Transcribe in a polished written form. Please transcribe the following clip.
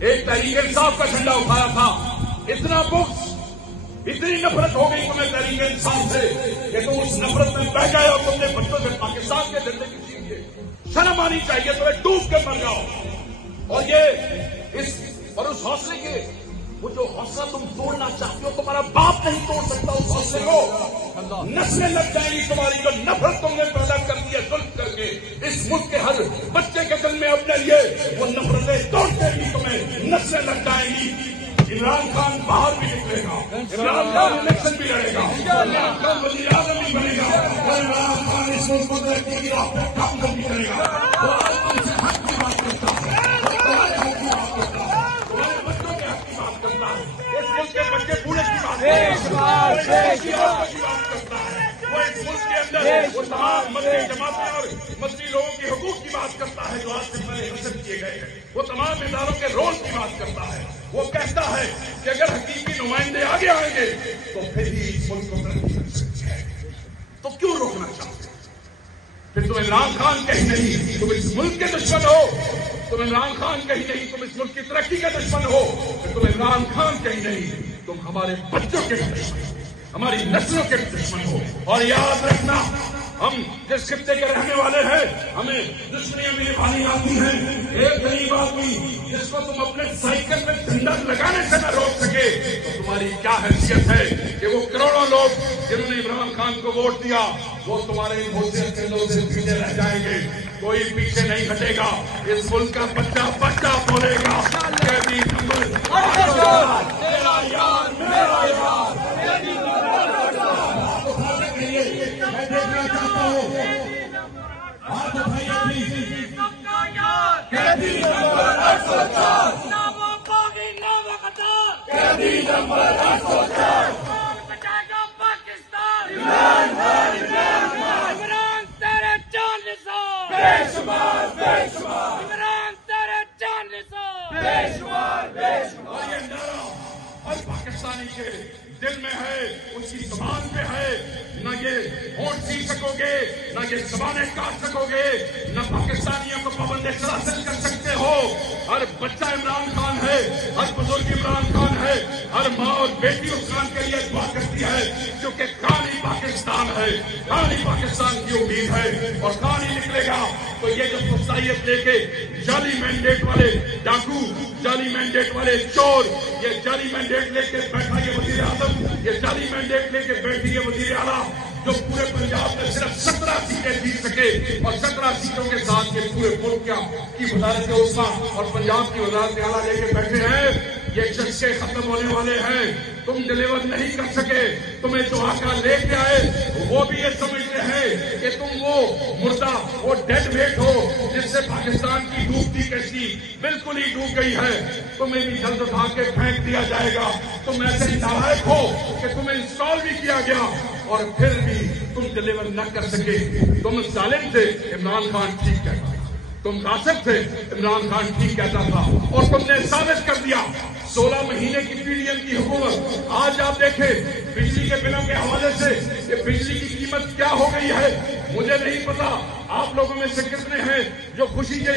ایک تحریک انصاف کا جھنڈا اٹھایا تھا، اتنا بغض، اتنی نفرت ہو گئی تمہیں تحریک انصاف سے کہ تم اس نفرت میں بہ گئے اور تم نے بچوں سے پاکستان کے جھنڈے کی چھین لیے۔ شرم آنی چاہیے، تمہیں ڈوب کے مر جاؤ۔ اور یہ اس حوصلے کے وہ جو حوصلہ تم توڑنا چاہتے ہو تمہارا باپ نہیں توڑ سکتا اس حوصلے کو۔ نسلیں لگ جائیں گی تمہاری، جو نفرت تم نے پیدا کر دی ہے ظلم کر کے اس ملک کے ہر بچے کے دل میں اپنے لیے وہ نفرتیں توڑتے ہی تمہیں نسلیں لگ جائیں گی۔ عمران خان باہر بھی نکلے گا، عمران خان الیکشن بھی لڑے گا، عمران خان وزیر اعظم بھی بنے گا، اور عمران خان اس ملک کو ترقی کی راہ پہ کام بھی کرے گا۔ وہ تم سے حق کی بات کرتا ہے، تمہارے حق کی بات کرتا ہے، تمہارے بچوں کے حق کی بات کرتا ہے، اس ملک کے بچے بوڑھے کی بات کرتا ہے، وہ اس ملک کے اندر وہ تمام مذہبی جماعتیں اور مذہبی لوگوں کے حقوق کی بات کرتا ہے جو آج سے پہلے حاصل کیے گئے ہیں، وہ تمام اداروں کے رول کی بات کرتا ہے۔ وہ کہتا ہے کہ اگر حقیقی نمائندے آگے آئیں گے تو پھر ہی اس ملک کو ترقی کر سکتے ہیں، تو کیوں روکنا چاہتے ہیں؟ پھر تم عمران خان کہیں نہیں تم اس ملک کے دشمن ہو، تم عمران خان کہیں نہیں تم اس ملک کی ترقی کے دشمن ہو، پھر تم عمران خان کہیں نہیں تم ہمارے بچوں کے دشمن ہو، ہماری نسلوں کے دشمن ہو۔ اور یاد رکھنا، ہم جس خطے کے رہنے والے ہیں ہمیں دشمنیاں بھی نبھانی آتی ہیں۔ ایک غریب آدمی جس کو تم اپنے سائیکل میں جھنڈا لگانے سے نہ روک سکے تو تمہاری کیا حیثیت ہے کہ وہ کروڑوں لوگ جنہوں نے عمران خان کو ووٹ دیا وہ تمہارے ووٹوں سے پیچھے رہ جائیں گے۔ کوئی پیچھے نہیں ہٹے گا، اس ملک کا بچہ بچہ بولے گا میرا یار میرا یار۔ میں دیکھنا چاہتا ہوں ہاتھ اٹھائیے قیدی نمبر 804 قیدی نمبر 804 بچائے گا پاکستان، عمران خان عمران خان عمران تیرے جان نثار، بے شمار بے شمار عمران تیرے جان نثار، بے شمار بے شمار۔ اور یہ نعرہ ہر پاکستانی کے دل میں ہے، اس کی زبان پہ ہے۔ نہ یہ ووٹ سی سکو گے، نہ یہ زبانیں کاٹ سکو گے، نہ پاکستانیوں کو پابند سلاسل کر سکتے ہو۔ ہر بچہ عمران خان ہے، ہر بزرگ عمران خان ہے، ہر ماں اور بیٹی عمران کے لیے دعا کرتی ہے، کیونکہ کان ہی پاکستان ہے، کان ہی پاکستان کی امید ہے۔ اور کان ہی نکلے گا تو یہ جو صلاحیت لے کے جعلی مینڈیٹ والے ڈاکو، جعلی مینڈیٹ والے چور، یہ جعلی مینڈیٹ لے کے بیٹھا یہ وزیر اعظم، یہ جعلی مینڈیٹ لے کے بیٹھی یہ وزیر اعلیٰ جو پورے پنجاب میں صرف 17 سیٹیں جیت سکے اور 17 سیٹوں کے ساتھ یہ پورے ملک کی وزارت عظمیٰ اور پنجاب کی وزارت اعلیٰ لے کے بیٹھے ہیں، یہ چسکے ختم ہونے والے ہیں۔ تم ڈلیور نہیں کر سکے، تمہیں جو آقا لے کے آئے وہ بھی یہ سمجھتے ہیں کہ تم وہ مردہ، وہ ڈیڈ ویٹ ہو جس سے پاکستان کی ڈوبتی کشتی بالکل ہی ڈوب گئی ہے۔ تمہیں بھی جلد اٹھا کے پھینک دیا جائے گا۔ تم ایسے ہی نالائق ہو کہ تمہیں انسٹال بھی کیا گیا اور پھر بھی تم ڈلیور نہ کر سکے۔ تم ظالم تھے، عمران خان ٹھیک کہتا تھا، تم غاصب تھے، عمران خان ٹھیک کہتا تھا، اور تم نے ثابت کر دیا۔ 16 مہینے کی پی ڈی ایم کی حکومت، آج آپ دیکھیں بجلی کے بلوں کے حوالے سے یہ بجلی کی قیمت کیا ہو گئی ہے۔ مجھے نہیں پتا آپ لوگوں میں سے کتنے ہیں جو خوشی کے